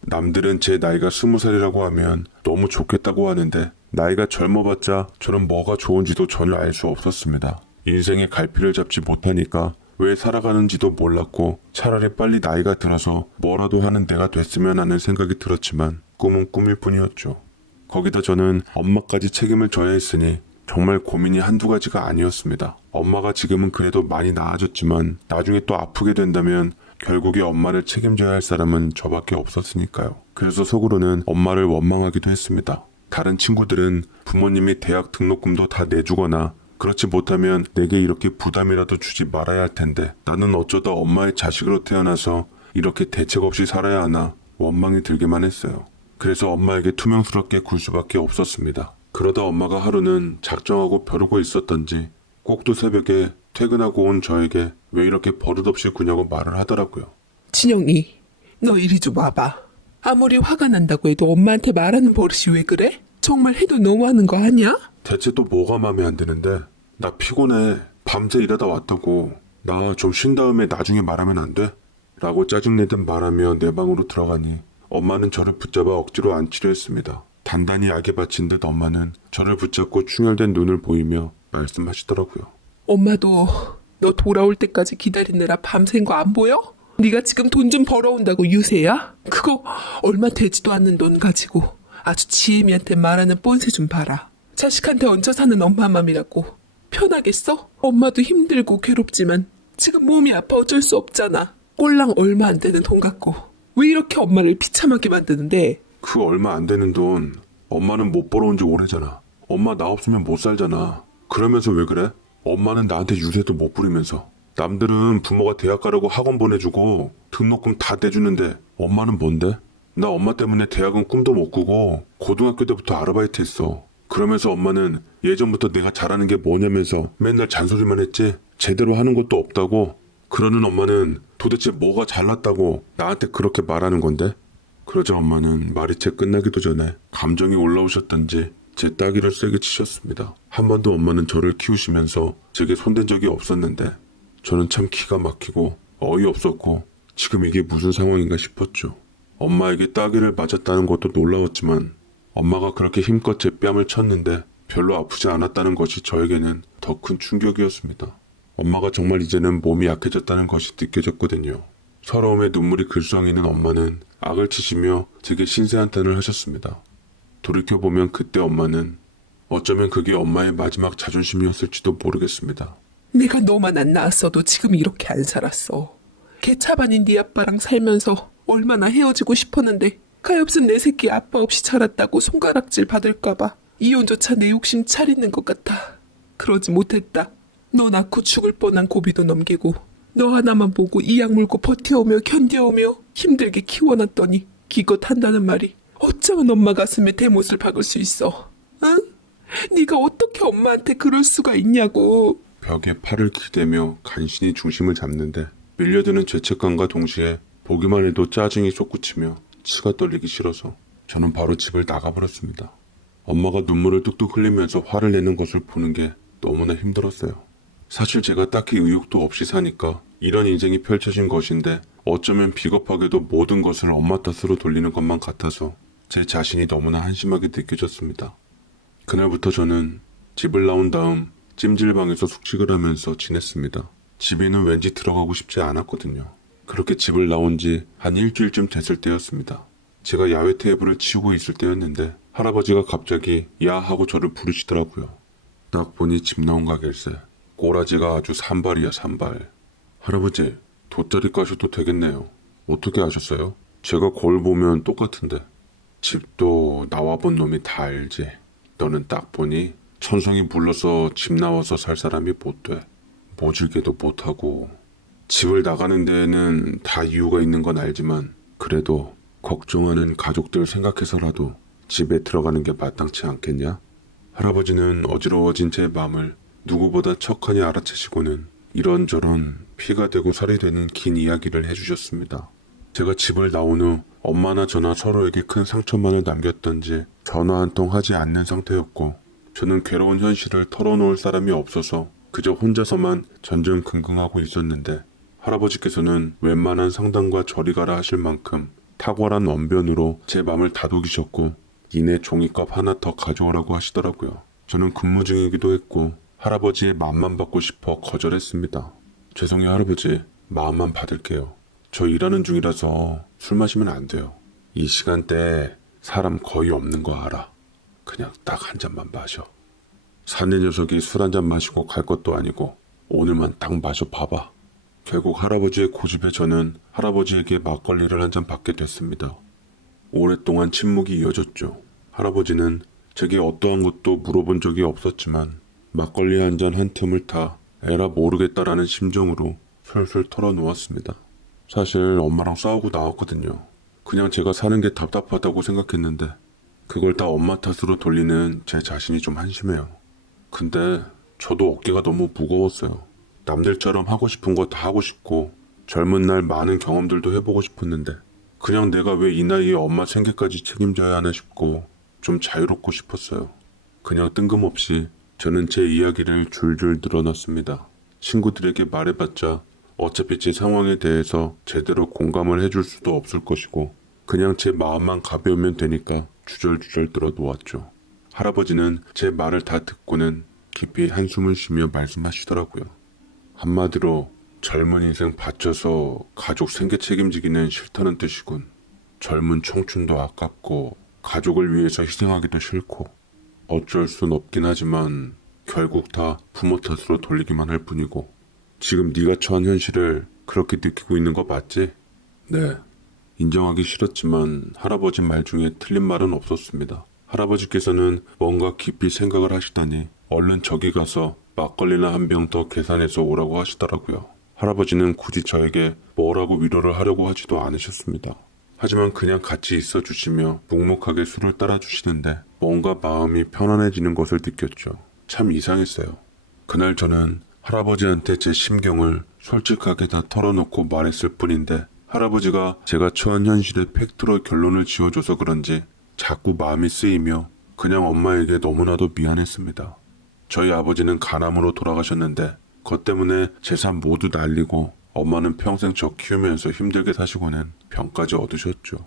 남들은 제 나이가 20살이라고 하면 너무 좋겠다고 하는데 나이가 젊어봤자 저는 뭐가 좋은지도 전혀 알 수 없었습니다. 인생의 갈피를 잡지 못하니까 왜 살아가는지도 몰랐고 차라리 빨리 나이가 들어서 뭐라도 하는 내가 됐으면 하는 생각이 들었지만 꿈은 꿈일 뿐이었죠. 거기다 저는 엄마까지 책임을 져야 했으니 정말 고민이 한두 가지가 아니었습니다. 엄마가 지금은 그래도 많이 나아졌지만 나중에 또 아프게 된다면 결국에 엄마를 책임져야 할 사람은 저밖에 없었으니까요. 그래서 속으로는 엄마를 원망하기도 했습니다. 다른 친구들은 부모님이 대학 등록금도 다 내주거나 그렇지 못하면 내게 이렇게 부담이라도 주지 말아야 할 텐데 나는 어쩌다 엄마의 자식으로 태어나서 이렇게 대책 없이 살아야 하나 원망이 들기만 했어요. 그래서 엄마에게 투명스럽게 굴 수밖에 없었습니다. 그러다 엄마가 하루는 작정하고 벼르고 있었던지 꼭두 새벽에 퇴근하고 온 저에게 왜 이렇게 버릇없이 구냐고 말을 하더라고요. 진영이, 너 이리 좀 와봐. 아무리 화가 난다고 해도 엄마한테 말하는 버릇이 왜 그래? 정말 해도 너무하는 거 아니야? 대체 또 뭐가 마음에 안 드는데? 나 피곤해. 밤새 일하다 왔다고. 나 좀 쉰 다음에 나중에 말하면 안 돼? 라고 짜증내듯 말하며 내 방으로 들어가니 엄마는 저를 붙잡아 억지로 앉히려 했습니다. 단단히 약에 받친 듯 엄마는 저를 붙잡고 충혈된 눈을 보이며 말씀하시더라고요. 엄마도 너 돌아올 때까지 기다리느라 밤샌 거 안 보여? 네가 지금 돈 좀 벌어온다고 유세야? 그거 얼마 되지도 않는 돈 가지고 아주 지혜미한테 말하는 뻔세 좀 봐라. 자식한테 얹혀 사는 엄마 맘이라고. 편하겠어? 엄마도 힘들고 괴롭지만 지금 몸이 아파 어쩔 수 없잖아. 꼴랑 얼마 안 되는 돈 갖고 왜 이렇게 엄마를 비참하게 만드는데? 그 얼마 안 되는 돈 엄마는 못 벌어온 지 오래잖아. 엄마 나 없으면 못 살잖아. 그러면서 왜 그래? 엄마는 나한테 유세도 못 부리면서. 남들은 부모가 대학 가라고 학원 보내주고 등록금 다 대주는데 엄마는 뭔데? 나 엄마 때문에 대학은 꿈도 못 꾸고 고등학교 때부터 아르바이트 했어. 그러면서 엄마는 예전부터 내가 잘하는 게 뭐냐면서 맨날 잔소리만 했지 제대로 하는 것도 없다고. 그러는 엄마는 도대체 뭐가 잘났다고 나한테 그렇게 말하는 건데? 그러자 엄마는 말이 채 끝나기도 전에 감정이 올라오셨던지 제 따귀를 세게 치셨습니다. 한 번도 엄마는 저를 키우시면서 제게 손댄 적이 없었는데 저는 참 기가 막히고 어이없었고 지금 이게 무슨 상황인가 싶었죠. 엄마에게 따귀를 맞았다는 것도 놀라웠지만 엄마가 그렇게 힘껏 제 뺨을 쳤는데 별로 아프지 않았다는 것이 저에게는 더 큰 충격이었습니다. 엄마가 정말 이제는 몸이 약해졌다는 것이 느껴졌거든요. 서러움에 눈물이 글썽이는 엄마는 악을 치시며 제게 신세한탄을 하셨습니다. 돌이켜보면 그때 엄마는 어쩌면 그게 엄마의 마지막 자존심이었을지도 모르겠습니다. 내가 너만 안 낳았어도 지금 이렇게 안 살았어. 개차반인 네 아빠랑 살면서 얼마나 헤어지고 싶었는데 가엾은 내 새끼 아빠 없이 자랐다고 손가락질 받을까봐 이혼조차 내 욕심 차리는 것 같아. 그러지 못했다. 너 낳고 죽을 뻔한 고비도 넘기고 너 하나만 보고 이악 물고 버텨오며 견뎌오며 힘들게 키워놨더니 기껏 한다는 말이 어쩌면 엄마 가슴에 대못을 박을 수 있어. 응? 네가 어떻게 엄마한테 그럴 수가 있냐고. 벽에 팔을 기대며 간신히 중심을 잡는데 밀려드는 죄책감과 동시에 보기만 해도 짜증이 솟구치며 치가 떨리기 싫어서 저는 바로 집을 나가버렸습니다. 엄마가 눈물을 뚝뚝 흘리면서 화를 내는 것을 보는 게 너무나 힘들었어요. 사실 제가 딱히 의욕도 없이 사니까 이런 인생이 펼쳐진 것인데 어쩌면 비겁하게도 모든 것을 엄마 탓으로 돌리는 것만 같아서 제 자신이 너무나 한심하게 느껴졌습니다. 그날부터 저는 집을 나온 다음 찜질방에서 숙식을 하면서 지냈습니다. 집에는 왠지 들어가고 싶지 않았거든요. 그렇게 집을 나온 지 한 일주일쯤 됐을 때였습니다. 제가 야외 테이블을 치우고 있을 때였는데 할아버지가 갑자기 야 하고 저를 부르시더라고요. 딱 보니 집 나온 가게일세. 꼬라지가 아주 산발이야 산발. 할아버지 돗자리 까셔도 되겠네요. 어떻게 아셨어요? 제가 거울 보면 똑같은데. 집도 나와본 놈이 다 알지. 너는 딱 보니 천성이 물러서 집 나와서 살 사람이 못 돼. 모질게도 못하고. 집을 나가는 데에는 다 이유가 있는 건 알지만 그래도 걱정하는 가족들 생각해서라도 집에 들어가는 게 마땅치 않겠냐? 할아버지는 어지러워진 제 마음을 누구보다 척하니 알아채시고는 이런저런 피가 되고 살이 되는 긴 이야기를 해주셨습니다. 제가 집을 나온 후 엄마나 저나 서로에게 큰 상처만을 남겼던지 전화 한 통 하지 않는 상태였고 저는 괴로운 현실을 털어놓을 사람이 없어서 그저 혼자서만 전전긍긍하고 있었는데 할아버지께서는 웬만한 상담과 저리 가라 하실 만큼 탁월한 언변으로 제 맘을 다독이셨고 이내 종이컵 하나 더 가져오라고 하시더라고요. 저는 근무 중이기도 했고 할아버지의 마음만 받고 싶어 거절했습니다. 죄송해요 할아버지. 마음만 받을게요. 저 일하는 중이라서 술 마시면 안 돼요. 이 시간대에 사람 거의 없는 거 알아. 그냥 딱 한 잔만 마셔. 사내 녀석이 술 한 잔 마시고 갈 것도 아니고 오늘만 딱 마셔 봐봐. 결국 할아버지의 고집에 저는 할아버지에게 막걸리를 한 잔 받게 됐습니다. 오랫동안 침묵이 이어졌죠. 할아버지는 제게 어떠한 것도 물어본 적이 없었지만 막걸리 한 잔 한 틈을 타 에라 모르겠다라는 심정으로 솔솔 털어놓았습니다. 사실 엄마랑 싸우고 나왔거든요. 그냥 제가 사는 게 답답하다고 생각했는데 그걸 다 엄마 탓으로 돌리는 제 자신이 좀 한심해요. 근데 저도 어깨가 너무 무거웠어요. 남들처럼 하고 싶은 거 다 하고 싶고 젊은 날 많은 경험들도 해보고 싶었는데 그냥 내가 왜 이 나이에 엄마 생계까지 책임져야 하나 싶고 좀 자유롭고 싶었어요. 그냥 뜬금없이 저는 제 이야기를 줄줄 늘어놨습니다. 친구들에게 말해봤자 어차피 제 상황에 대해서 제대로 공감을 해줄 수도 없을 것이고 그냥 제 마음만 가벼우면 되니까 주절주절 늘어놓았죠. 할아버지는 제 말을 다 듣고는 깊이 한숨을 쉬며 말씀하시더라고요. 한마디로 젊은 인생 바쳐서 가족 생계 책임지기는 싫다는 뜻이군. 젊은 청춘도 아깝고 가족을 위해서 희생하기도 싫고 어쩔 순 없긴 하지만 결국 다 부모 탓으로 돌리기만 할 뿐이고 지금 네가 처한 현실을 그렇게 느끼고 있는 거 맞지? 네. 인정하기 싫었지만 할아버지 말 중에 틀린 말은 없었습니다. 할아버지께서는 뭔가 깊이 생각을 하시다니 얼른 저기 가서 막걸리나 한 병 더 계산해서 오라고 하시더라고요. 할아버지는 굳이 저에게 뭐라고 위로를 하려고 하지도 않으셨습니다. 하지만 그냥 같이 있어 주시며 묵묵하게 술을 따라 주시는데 뭔가 마음이 편안해지는 것을 느꼈죠. 참 이상했어요. 그날 저는 할아버지한테 제 심경을 솔직하게 다 털어놓고 말했을 뿐인데 할아버지가 제가 처한 현실에 팩트로 결론을 지어줘서 그런지 자꾸 마음이 쓰이며 그냥 엄마에게 너무나도 미안했습니다. 저희 아버지는 간암으로 돌아가셨는데 그것 때문에 재산 모두 날리고 엄마는 평생 저 키우면서 힘들게 사시고는 병까지 얻으셨죠.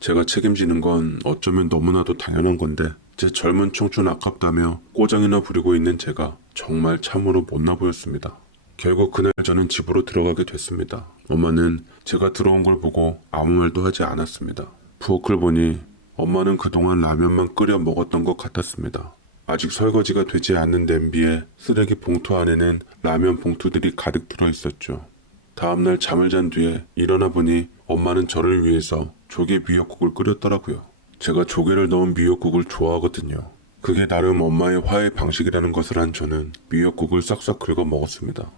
제가 책임지는 건 어쩌면 너무나도 당연한 건데 제 젊은 청춘 아깝다며 꼬장이나 부리고 있는 제가 정말 참으로 못나 보였습니다. 결국 그날 저는 집으로 들어가게 됐습니다. 엄마는 제가 들어온 걸 보고 아무 말도 하지 않았습니다. 부엌을 보니 엄마는 그동안 라면만 끓여 먹었던 것 같았습니다. 아직 설거지가 되지 않는 냄비에 쓰레기 봉투 안에는 라면 봉투들이 가득 들어있었죠. 다음날 잠을 잔 뒤에 일어나 보니 엄마는 저를 위해서 조개 미역국을 끓였더라고요. 제가 조개를 넣은 미역국을 좋아하거든요. 그게 나름 엄마의 화해 방식이라는 것을 한 저는 미역국을 싹싹 긁어 먹었습니다.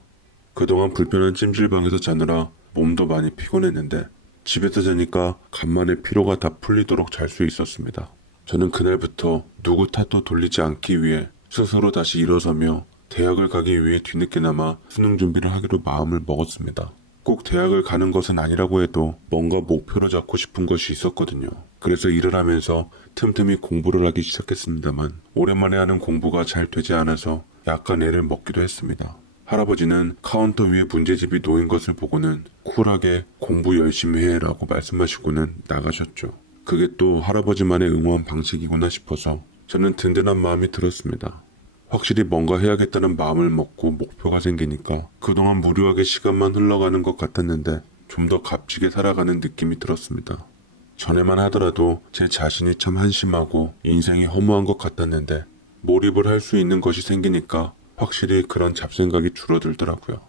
그동안 불편한 찜질방에서 자느라 몸도 많이 피곤했는데 집에서 자니까 간만에 피로가 다 풀리도록 잘 수 있었습니다. 저는 그날부터 누구 탓도 돌리지 않기 위해 스스로 다시 일어서며 대학을 가기 위해 뒤늦게나마 수능 준비를 하기로 마음을 먹었습니다. 꼭 대학을 가는 것은 아니라고 해도 뭔가 목표로 잡고 싶은 것이 있었거든요. 그래서 일을 하면서 틈틈이 공부를 하기 시작했습니다만 오랜만에 하는 공부가 잘 되지 않아서 약간 애를 먹기도 했습니다. 할아버지는 카운터 위에 문제집이 놓인 것을 보고는 쿨하게 공부 열심히 해라고 말씀하시고는 나가셨죠. 그게 또 할아버지만의 응원 방식이구나 싶어서 저는 든든한 마음이 들었습니다. 확실히 뭔가 해야겠다는 마음을 먹고 목표가 생기니까 그동안 무료하게 시간만 흘러가는 것 같았는데 좀 더 값지게 살아가는 느낌이 들었습니다. 전에만 하더라도 제 자신이 참 한심하고 인생이 허무한 것 같았는데 몰입을 할 수 있는 것이 생기니까 확실히 그런 잡생각이 줄어들더라고요.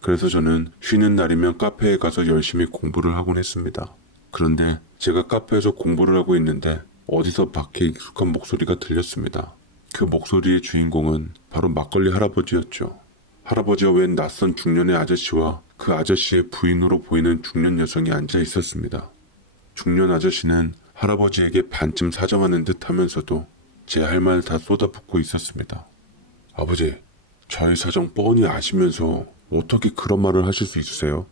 그래서 저는 쉬는 날이면 카페에 가서 열심히 공부를 하곤 했습니다. 그런데 제가 카페에서 공부를 하고 있는데 어디서 밖에 익숙한 목소리가 들렸습니다. 그 목소리의 주인공은 바로 막걸리 할아버지였죠. 할아버지와 웬 낯선 중년의 아저씨와 그 아저씨의 부인으로 보이는 중년 여성이 앉아 있었습니다. 중년 아저씨는 할아버지에게 반쯤 사정하는 듯 하면서도 제 할 말 다 쏟아붓고 있었습니다. 아버지, 저희 사정 뻔히 아시면서 어떻게 그런 말을 하실 수 있으세요?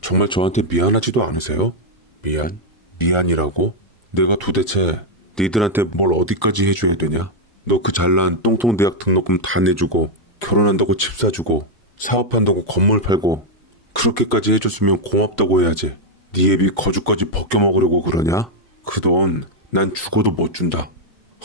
정말 저한테 미안하지도 않으세요? 미안? 미안이라고? 내가 도대체 니들한테 뭘 어디까지 해줘야 되냐? 너 그 잘난 똥통 대학 등록금 다 내주고 결혼한다고 집 사주고 사업한다고 건물 팔고 그렇게까지 해줬으면 고맙다고 해야지. 네 애비 거주까지 벗겨먹으려고 그러냐? 그 돈 난 죽어도 못 준다.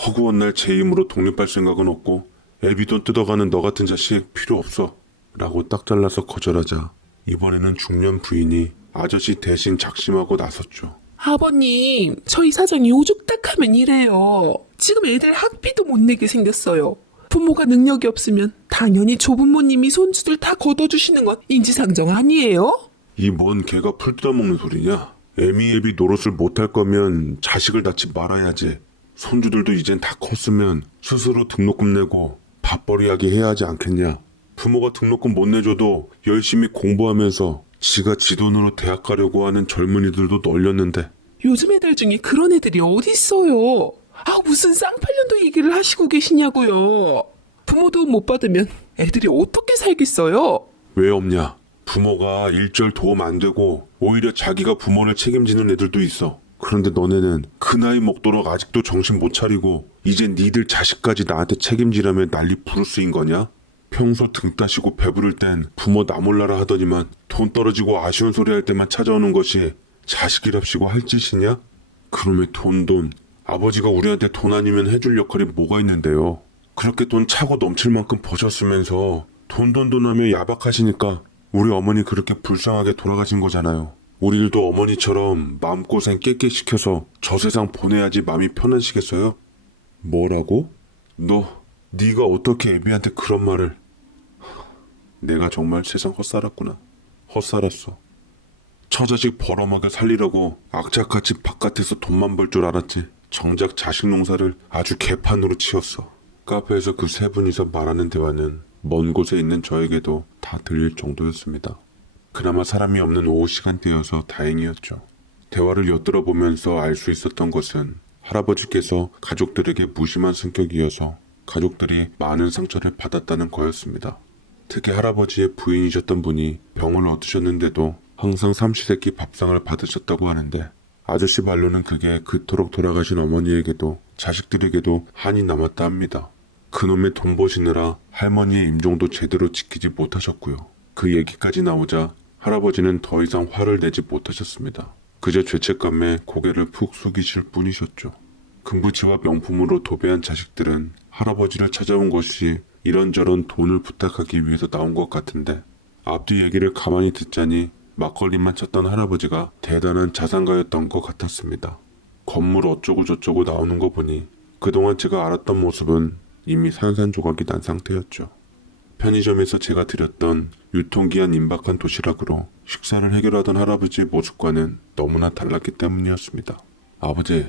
허구한 날 제 힘으로 독립할 생각은 없고 애비 돈 뜯어가는 너 같은 자식 필요 없어. 라고 딱 잘라서 거절하자 이번에는 중년 부인이 아저씨 대신 작심하고 나섰죠. 아버님, 저희 사정이 오죽딱하면 이래요. 지금 애들 학비도 못 내게 생겼어요. 부모가 능력이 없으면 당연히 조부모님이 손주들 다 걷어주시는 건 인지상정 아니에요? 이 뭔 개가 풀 뜯어먹는 소리냐? 애미애비 노릇을 못할 거면 자식을 낳지 말아야지. 손주들도 이젠 다 컸으면 스스로 등록금 내고 맞벌이하게 해야 하지 않겠냐. 부모가 등록금 못 내줘도 열심히 공부하면서 지가 지 돈으로 대학 가려고 하는 젊은이들도 널렸는데 요즘 애들 중에 그런 애들이 어디 있어요? 무슨 쌍팔년도 얘기를 하시고 계시냐고요. 부모 도움 못 받으면 애들이 어떻게 살겠어요? 왜 없냐? 부모가 일절 도움 안 되고 오히려 자기가 부모를 책임지는 애들도 있어. 그런데 너네는 그 나이 먹도록 아직도 정신 못 차리고 이제 니들 자식까지 나한테 책임지라며 난리 부르스인 거냐? 평소 등 따시고 배부를 땐 부모 나 몰라라 하더니만 돈 떨어지고 아쉬운 소리 할 때만 찾아오는 것이 자식이랍시고 할 짓이냐? 그놈의 돈. 아버지가 우리한테 돈 아니면 해줄 역할이 뭐가 있는데요. 그렇게 돈 차고 넘칠 만큼 버셨으면서 돈 하며 야박하시니까 우리 어머니 그렇게 불쌍하게 돌아가신 거잖아요. 우리들도 어머니처럼 마음고생 깨깨 시켜서 저 세상 보내야지 마음이 편하시겠어요? 뭐라고? 네가 어떻게 애비한테 그런 말을... 내가 정말 세상 헛살았구나. 헛살았어. 처자식 벌어먹여 살리려고 악착같이 바깥에서 돈만 벌 줄 알았지. 정작 자식 농사를 아주 개판으로 치웠어. 카페에서 그 세 분이서 말하는 대화는 먼 곳에 있는 저에게도 다 들릴 정도였습니다. 그나마 사람이 없는 오후 시간대여서 다행이었죠. 대화를 엿들어 보면서 알 수 있었던 것은 할아버지께서 가족들에게 무심한 성격이어서 가족들이 많은 상처를 받았다는 거였습니다. 특히 할아버지의 부인이셨던 분이 병을 얻으셨는데도 항상 삼시세끼 밥상을 받으셨다고 하는데 아저씨 말로는 그게 그토록 돌아가신 어머니에게도 자식들에게도 한이 남았다 합니다. 그놈의 돈 버시느라 할머니의 임종도 제대로 지키지 못하셨고요. 그 얘기까지 나오자 할아버지는 더 이상 화를 내지 못하셨습니다. 그저 죄책감에 고개를 푹 숙이실 뿐이셨죠. 금부치와 명품으로 도배한 자식들은 할아버지를 찾아온 것이 이런저런 돈을 부탁하기 위해서 나온 것 같은데 앞뒤 얘기를 가만히 듣자니 막걸리만 쳤던 할아버지가 대단한 자산가였던 것 같았습니다. 건물 어쩌고 저쩌고 나오는 거 보니 그동안 제가 알았던 모습은 이미 산산조각이 난 상태였죠. 편의점에서 제가 드렸던 유통기한 임박한 도시락으로 식사를 해결하던 할아버지의 모습과는 너무나 달랐기 때문이었습니다. 아버지,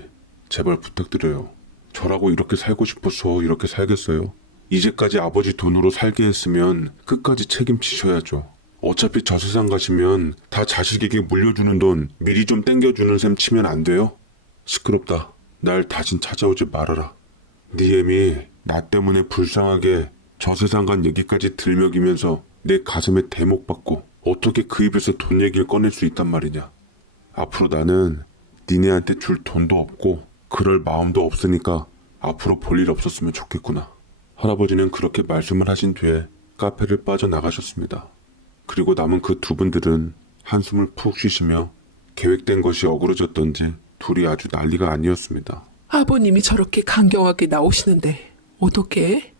제발 부탁드려요. 저라고 이렇게 살고 싶어서 이렇게 살겠어요. 이제까지 아버지 돈으로 살게 했으면 끝까지 책임지셔야죠. 어차피 저 세상 가시면 다 자식에게 물려주는 돈 미리 좀 땡겨주는 셈 치면 안 돼요? 시끄럽다. 날 다신 찾아오지 말아라. 네 애미 나 때문에 불쌍하게 저 세상 간 얘기까지 들먹이면서 내 가슴에 대목 받고 어떻게 그 입에서 돈 얘기를 꺼낼 수 있단 말이냐. 앞으로 나는 니네한테 줄 돈도 없고 그럴 마음도 없으니까 앞으로 볼 일 없었으면 좋겠구나. 할아버지는 그렇게 말씀을 하신 뒤에 카페를 빠져나가셨습니다. 그리고 남은 그 두 분들은 한숨을 푹 쉬시며 계획된 것이 어그러졌던지 둘이 아주 난리가 아니었습니다. 아버님이 저렇게 강경하게 나오시는데 어떻게?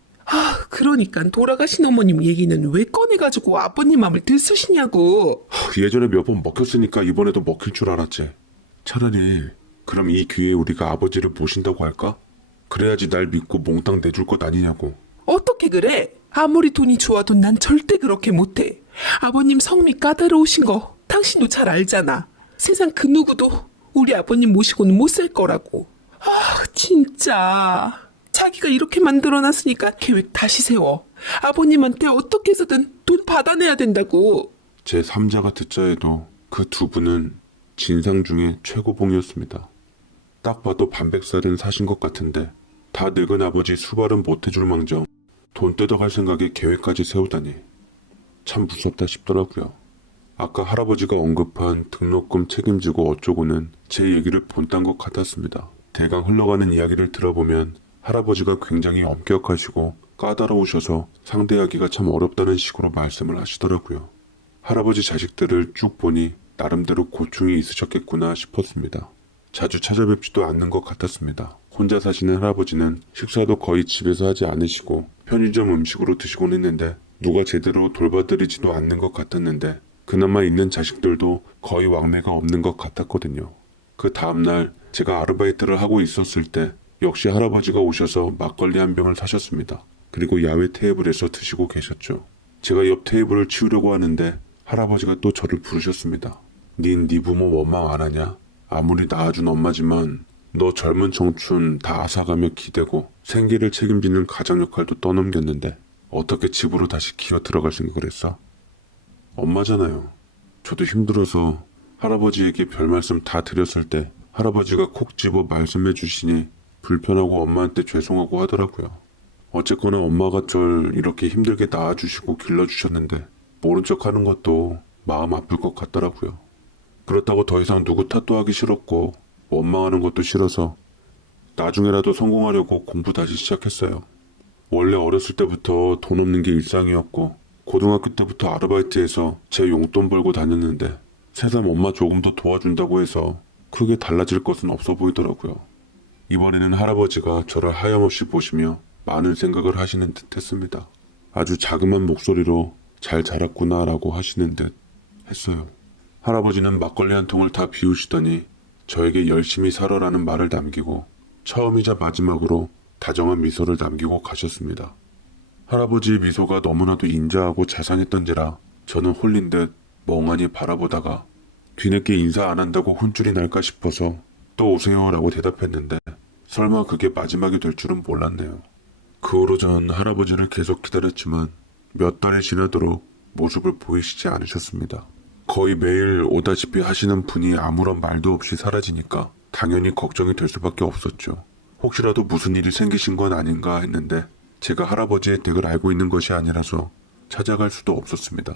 그러니까 돌아가신 어머님 얘기는 왜 꺼내가지고 아버님 마음을 들쑤시냐고. 예전에 몇 번 먹혔으니까 이번에도 먹힐 줄 알았지. 차라리 그럼 이 기회에 우리가 아버지를 모신다고 할까? 그래야지 날 믿고 몽땅 내줄 것 아니냐고. 어떻게 그래? 아무리 돈이 좋아도 난 절대 그렇게 못해. 아버님 성미 까다로우신 거 당신도 잘 알잖아. 세상 그 누구도 우리 아버님 모시고는 못 살 거라고. 진짜. 자기가 이렇게 만들어놨으니까 계획 다시 세워. 아버님한테 어떻게 해서든 돈 받아내야 된다고. 제 3자가 듣자 해도 그 두 분은 진상 중에 최고봉이었습니다. 딱 봐도 반백살은 사신 것 같은데 다 늙은 아버지 수발은 못해줄 망정 돈 뜯어갈 생각에 계획까지 세우다니 참 무섭다 싶더라고요. 아까 할아버지가 언급한 등록금 책임지고 어쩌고는 제 얘기를 본딴 것 같았습니다. 대강 흘러가는 이야기를 들어보면 할아버지가 굉장히 엄격하시고 까다로우셔서 상대하기가 참 어렵다는 식으로 말씀을 하시더라고요. 할아버지 자식들을 쭉 보니 나름대로 고충이 있으셨겠구나 싶었습니다. 자주 찾아뵙지도 않는 것 같았습니다. 혼자 사시는 할아버지는 식사도 거의 집에서 하지 않으시고 편의점 음식으로 드시곤 했는데 누가 제대로 돌봐드리지도 않는 것 같았는데 그나마 있는 자식들도 거의 왕래가 없는 것 같았거든요. 그 다음날 제가 아르바이트를 하고 있었을 때 역시 할아버지가 오셔서 막걸리 한 병을 사셨습니다. 그리고 야외 테이블에서 드시고 계셨죠. 제가 옆 테이블을 치우려고 하는데 할아버지가 또 저를 부르셨습니다. 네 부모 원망 안 하냐? 아무리 낳아준 엄마지만 너 젊은 청춘 다 앗아가며 기대고 생계를 책임지는 가장 역할도 떠넘겼는데 어떻게 집으로 다시 기어 들어갈 생각을 했어? 엄마잖아요. 저도 힘들어서 할아버지에게 별 말씀 다 드렸을 때 할아버지가 콕 집어 말씀해 주시니 불편하고 엄마한테 죄송하고 하더라고요. 어쨌거나 엄마가 절 이렇게 힘들게 낳아주시고 길러주셨는데 모른 척하는 것도 마음 아플 것 같더라고요. 그렇다고 더 이상 누구 탓도 하기 싫었고 원망하는 것도 싫어서 나중에라도 성공하려고 공부 다시 시작했어요. 원래 어렸을 때부터 돈 없는 게 일상이었고 고등학교 때부터 아르바이트해서 제 용돈 벌고 다녔는데 새삼 엄마 조금 더 도와준다고 해서 크게 달라질 것은 없어 보이더라고요. 이번에는 할아버지가 저를 하염없이 보시며 많은 생각을 하시는 듯 했습니다. 아주 자그만 목소리로 잘 자랐구나 라고 하시는 듯 했어요. 할아버지는 막걸리 한 통을 다 비우시더니 저에게 열심히 살아라는 말을 남기고 처음이자 마지막으로 다정한 미소를 남기고 가셨습니다. 할아버지의 미소가 너무나도 인자하고 자상했던지라 저는 홀린 듯 멍하니 바라보다가 뒤늦게 인사 안 한다고 혼쭐이 날까 싶어서 또 오세요 라고 대답했는데 설마 그게 마지막이 될 줄은 몰랐네요. 그 후로 전 할아버지를 계속 기다렸지만 몇 달이 지나도록 모습을 보이시지 않으셨습니다. 거의 매일 오다시피 하시는 분이 아무런 말도 없이 사라지니까 당연히 걱정이 될 수밖에 없었죠. 혹시라도 무슨 일이 생기신 건 아닌가 했는데 제가 할아버지의 댁을 알고 있는 것이 아니라서 찾아갈 수도 없었습니다.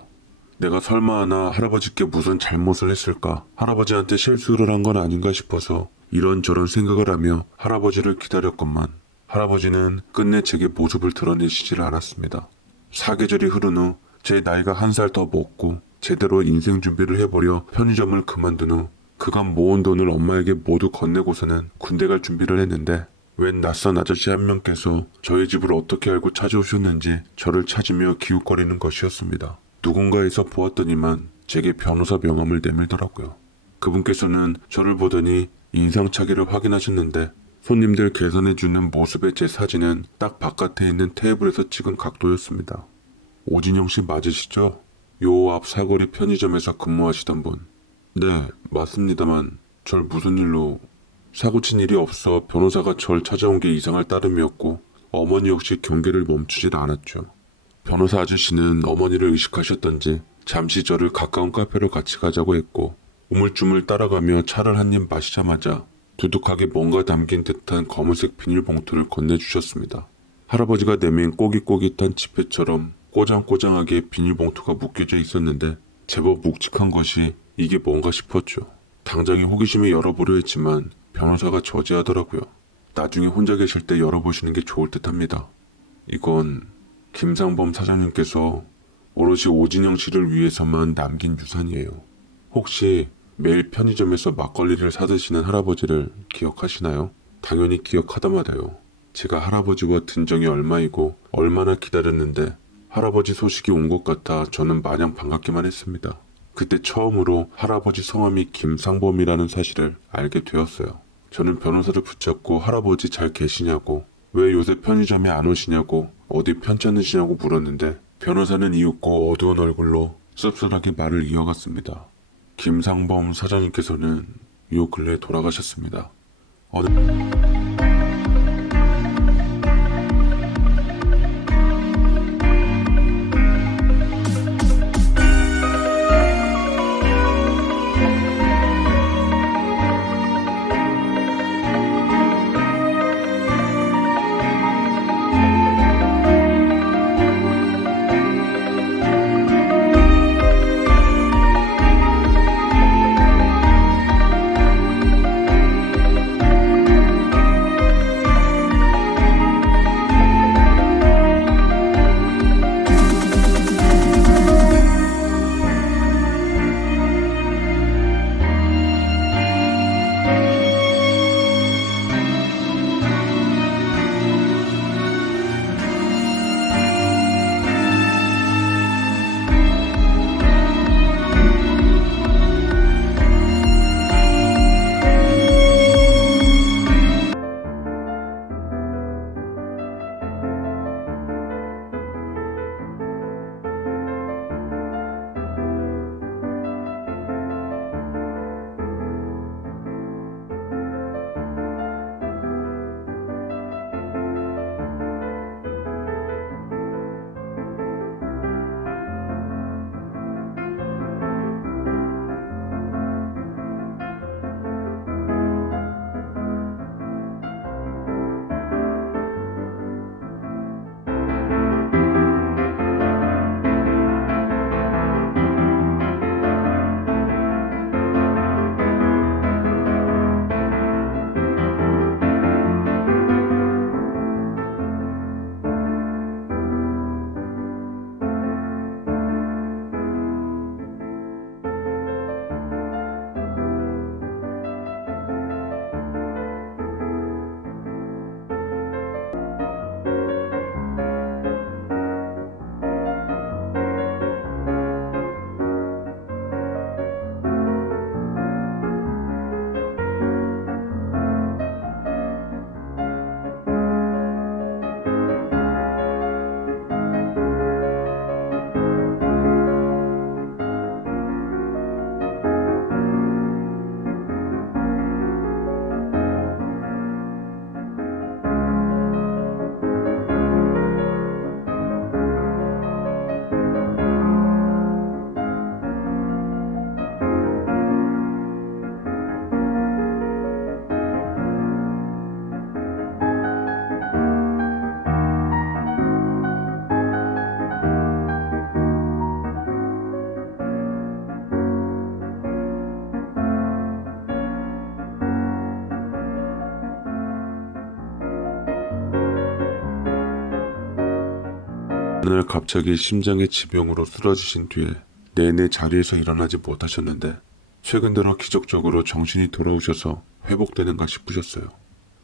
내가 설마 하나 할아버지께 무슨 잘못을 했을까, 할아버지한테 실수를 한 건 아닌가 싶어서 이런저런 생각을 하며 할아버지를 기다렸건만 할아버지는 끝내 제게 모습을 드러내시질 않았습니다. 사계절이 흐른 후 제 나이가 1살 더 먹고 제대로 인생 준비를 해보려 편의점을 그만둔 후 그간 모은 돈을 엄마에게 모두 건네고서는 군대 갈 준비를 했는데 웬 낯선 아저씨 한 명께서 저희 집을 어떻게 알고 찾아오셨는지 저를 찾으며 기웃거리는 것이었습니다. 누군가에서 보았더니만 제게 변호사 명함을 내밀더라고요. 그분께서는 저를 보더니 인상착의를 확인하셨는데 손님들 계산해주는 모습의 제 사진은 딱 바깥에 있는 테이블에서 찍은 각도였습니다. 오진영 씨 맞으시죠? 요 앞 사거리 편의점에서 근무하시던 분. 네, 맞습니다만 절 무슨 일로... 사고친 일이 없어 변호사가 절 찾아온 게 이상할 따름이었고 어머니 역시 경계를 멈추질 않았죠. 변호사 아저씨는 어머니를 의식하셨던지 잠시 저를 가까운 카페로 같이 가자고 했고 우물쭈물 따라가며 차를 한 입 마시자마자 두둑하게 뭔가 담긴 듯한 검은색 비닐봉투를 건네주셨습니다. 할아버지가 내민 꼬깃꼬깃한 지폐처럼 꼬장꼬장하게 비닐봉투가 묶여져 있었는데 제법 묵직한 것이 이게 뭔가 싶었죠. 당장에 호기심에 열어보려 했지만 변호사가 저지하더라고요. 나중에 혼자 계실 때 열어보시는 게 좋을 듯합니다. 이건 김상범 사장님께서 오롯이 오진영 씨를 위해서만 남긴 유산이에요. 혹시 매일 편의점에서 막걸리를 사드시는 할아버지를 기억하시나요? 당연히 기억하다마다요. 제가 할아버지와 든 정이 얼마이고 얼마나 기다렸는데 할아버지 소식이 온 것 같아 저는 마냥 반갑기만 했습니다. 그때 처음으로 할아버지 성함이 김상범이라는 사실을 알게 되었어요. 저는 변호사를 붙잡고 할아버지 잘 계시냐고, 왜 요새 편의점에 안 오시냐고, 어디 편찮으시냐고 물었는데 변호사는 이윽고 어두운 얼굴로 씁쓸하게 말을 이어갔습니다. 김상범 사장님께서는 요 근래에 돌아가셨습니다. 그날 갑자기 심장의 지병으로 쓰러지신 뒤에 내내 자리에서 일어나지 못하셨는데 최근 들어 기적적으로 정신이 돌아오셔서 회복되는가 싶으셨어요.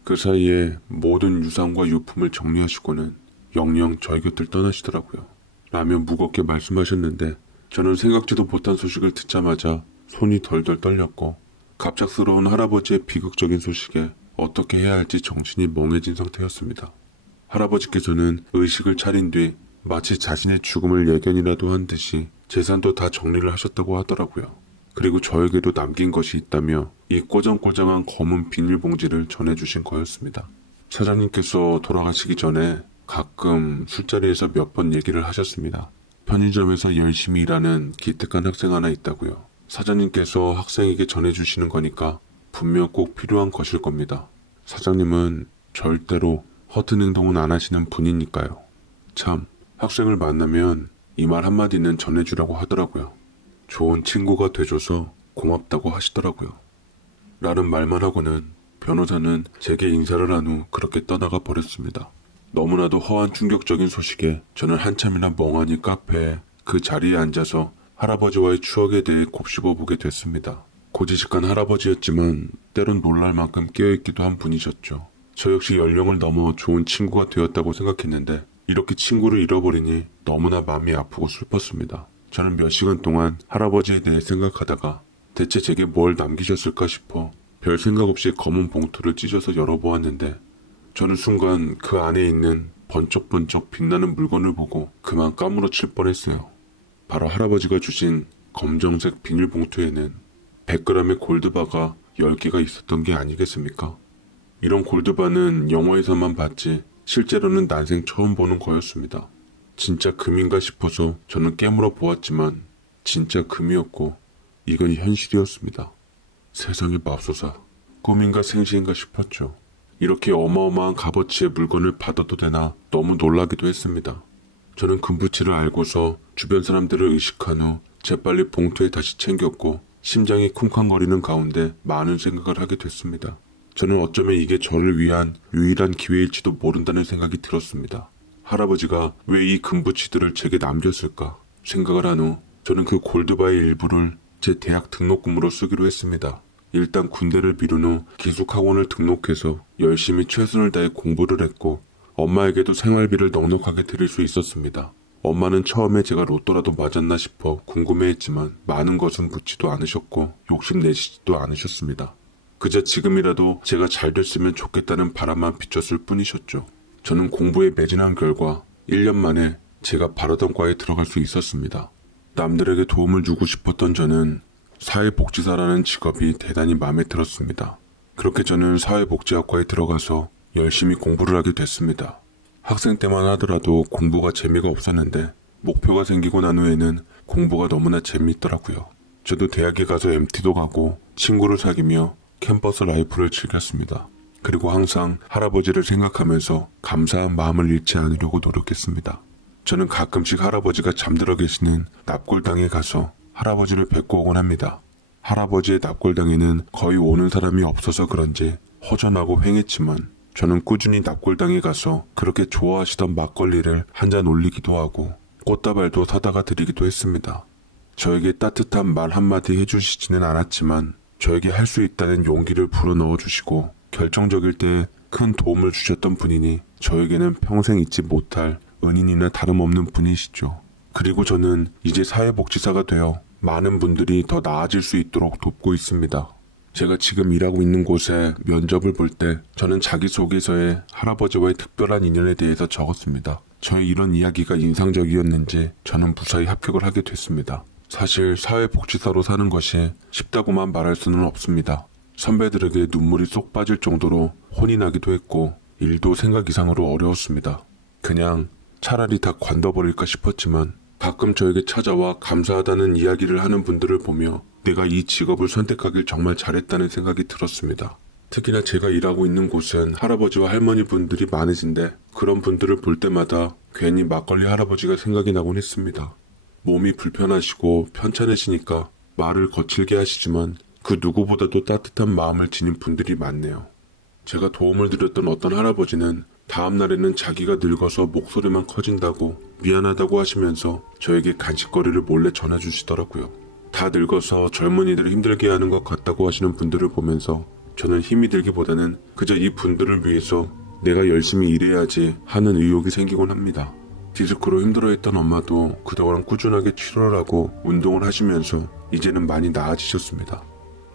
그 사이에 모든 유산과 유품을 정리하시고는 영영 저희 곁을 떠나시더라고요. 라며 무겁게 말씀하셨는데 저는 생각지도 못한 소식을 듣자마자 손이 덜덜 떨렸고 갑작스러운 할아버지의 비극적인 소식에 어떻게 해야 할지 정신이 멍해진 상태였습니다. 할아버지께서는 의식을 차린 뒤 마치 자신의 죽음을 예견이라도 한 듯이 재산도 다 정리를 하셨다고 하더라고요. 그리고 저에게도 남긴 것이 있다며 이 꼬장꼬장한 검은 비닐봉지를 전해주신 거였습니다. 사장님께서 돌아가시기 전에 가끔 술자리에서 몇 번 얘기를 하셨습니다. 편의점에서 열심히 일하는 기특한 학생 하나 있다고요. 사장님께서 학생에게 전해주시는 거니까 분명 꼭 필요한 것일 겁니다. 사장님은 절대로 허튼 행동은 안 하시는 분이니까요. 참, 학생을 만나면 이 말 한마디는 전해주라고 하더라고요. 좋은 친구가 돼줘서 고맙다고 하시더라고요. 라는 말만 하고는 변호사는 제게 인사를 한 후 그렇게 떠나가 버렸습니다. 너무나도 허한 충격적인 소식에 저는 한참이나 멍하니 카페에 그 자리에 앉아서 할아버지와의 추억에 대해 곱씹어 보게 됐습니다. 고지식한 할아버지였지만 때론 놀랄 만큼 깨어있기도 한 분이셨죠. 저 역시 연령을 넘어 좋은 친구가 되었다고 생각했는데 이렇게 친구를 잃어버리니 너무나 마음이 아프고 슬펐습니다. 저는 몇 시간 동안 할아버지에 대해 생각하다가 대체 제게 뭘 남기셨을까 싶어 별 생각 없이 검은 봉투를 찢어서 열어보았는데 저는 순간 그 안에 있는 번쩍번쩍 빛나는 물건을 보고 그만 까무러칠 뻔했어요. 바로 할아버지가 주신 검정색 비닐봉투에는 100g의 골드바가 10개가 있었던 게 아니겠습니까? 이런 골드바는 영화에서만 봤지 실제로는 난생 처음 보는 거였습니다. 진짜 금인가 싶어서 저는 깨물어 보았지만 진짜 금이었고 이건 현실이었습니다. 세상에 맙소사, 꿈인가 생시인가 싶었죠. 이렇게 어마어마한 값어치의 물건을 받아도 되나 너무 놀라기도 했습니다. 저는 금붙이를 알고서 주변 사람들을 의식한 후 재빨리 봉투에 다시 챙겼고 심장이 쿵쾅거리는 가운데 많은 생각을 하게 됐습니다. 저는 어쩌면 이게 저를 위한 유일한 기회일지도 모른다는 생각이 들었습니다. 할아버지가 왜 이 금붙이들을 제게 남겼을까 생각을 한 후 저는 그 골드바의 일부를 제 대학 등록금으로 쓰기로 했습니다. 일단 군대를 미룬 후 기숙학원을 등록해서 열심히 최선을 다해 공부를 했고 엄마에게도 생활비를 넉넉하게 드릴 수 있었습니다. 엄마는 처음에 제가 로또라도 맞았나 싶어 궁금해했지만 많은 것은 묻지도 않으셨고 욕심내시지도 않으셨습니다. 그저 지금이라도 제가 잘 됐으면 좋겠다는 바람만 비쳤을 뿐이셨죠. 저는 공부에 매진한 결과 1년 만에 제가 바라던 과에 들어갈 수 있었습니다. 남들에게 도움을 주고 싶었던 저는 사회복지사라는 직업이 대단히 마음에 들었습니다. 그렇게 저는 사회복지학과에 들어가서 열심히 공부를 하게 됐습니다. 학생 때만 하더라도 공부가 재미가 없었는데 목표가 생기고 난 후에는 공부가 너무나 재미있더라고요. 저도 대학에 가서 MT도 가고 친구를 사귀며 캠퍼스 라이프를 즐겼습니다. 그리고 항상 할아버지를 생각하면서 감사한 마음을 잃지 않으려고 노력했습니다. 저는 가끔씩 할아버지가 잠들어 계시는 납골당에 가서 할아버지를 뵙고 오곤 합니다. 할아버지의 납골당에는 거의 오는 사람이 없어서 그런지 허전하고 횡했지만 저는 꾸준히 납골당에 가서 그렇게 좋아하시던 막걸리를 한 잔 올리기도 하고 꽃다발도 사다가 드리기도 했습니다. 저에게 따뜻한 말 한마디 해주시지는 않았지만 저에게 할 수 있다는 용기를 불어넣어 주시고 결정적일 때 큰 도움을 주셨던 분이니 저에게는 평생 잊지 못할 은인이나 다름없는 분이시죠. 그리고 저는 이제 사회복지사가 되어 많은 분들이 더 나아질 수 있도록 돕고 있습니다. 제가 지금 일하고 있는 곳에 면접을 볼 때 저는 자기소개서에 할아버지와의 특별한 인연에 대해서 적었습니다. 저의 이런 이야기가 인상적이었는지 저는 무사히 합격을 하게 됐습니다. 사실 사회복지사로 사는 것이 쉽다고만 말할 수는 없습니다. 선배들에게 눈물이 쏙 빠질 정도로 혼이 나기도 했고 일도 생각 이상으로 어려웠습니다. 그냥 차라리 다 관둬버릴까 싶었지만 가끔 저에게 찾아와 감사하다는 이야기를 하는 분들을 보며 내가 이 직업을 선택하길 정말 잘했다는 생각이 들었습니다. 특히나 제가 일하고 있는 곳은 할아버지와 할머니 분들이 많으신데 그런 분들을 볼 때마다 괜히 막걸리 할아버지가 생각이 나곤 했습니다. 몸이 불편하시고 편찮으시니까 말을 거칠게 하시지만 그 누구보다도 따뜻한 마음을 지닌 분들이 많네요. 제가 도움을 드렸던 어떤 할아버지는 다음 날에는 자기가 늙어서 목소리만 커진다고 미안하다고 하시면서 저에게 간식거리를 몰래 전해주시더라고요. 다 늙어서 젊은이들을 힘들게 하는 것 같다고 하시는 분들을 보면서 저는 힘이 들기보다는 그저 이 분들을 위해서 내가 열심히 일해야지 하는 의욕이 생기곤 합니다. 디스크로 힘들어했던 엄마도 그동안 꾸준하게 치료를 하고 운동을 하시면서 이제는 많이 나아지셨습니다.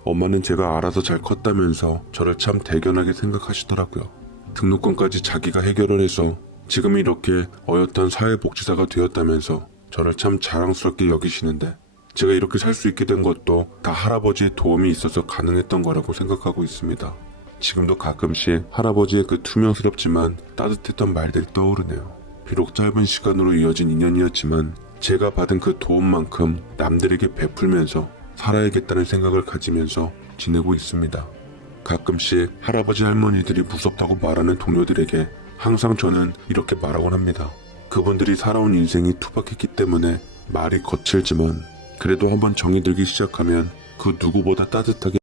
엄마는 제가 알아서 잘 컸다면서 저를 참 대견하게 생각하시더라고요. 등록금까지 자기가 해결을 해서 지금 이렇게 어엿한 사회복지사가 되었다면서 저를 참 자랑스럽게 여기시는데 제가 이렇게 살 수 있게 된 것도 다 할아버지의 도움이 있어서 가능했던 거라고 생각하고 있습니다. 지금도 가끔씩 할아버지의 그 투명스럽지만 따뜻했던 말들이 떠오르네요. 비록 짧은 시간으로 이어진 인연이었지만 제가 받은 그 도움만큼 남들에게 베풀면서 살아야겠다는 생각을 가지면서 지내고 있습니다. 가끔씩 할아버지 할머니들이 무섭다고 말하는 동료들에게 항상 저는 이렇게 말하곤 합니다. 그분들이 살아온 인생이 투박했기 때문에 말이 거칠지만 그래도 한번 정이 들기 시작하면 그 누구보다 따뜻하게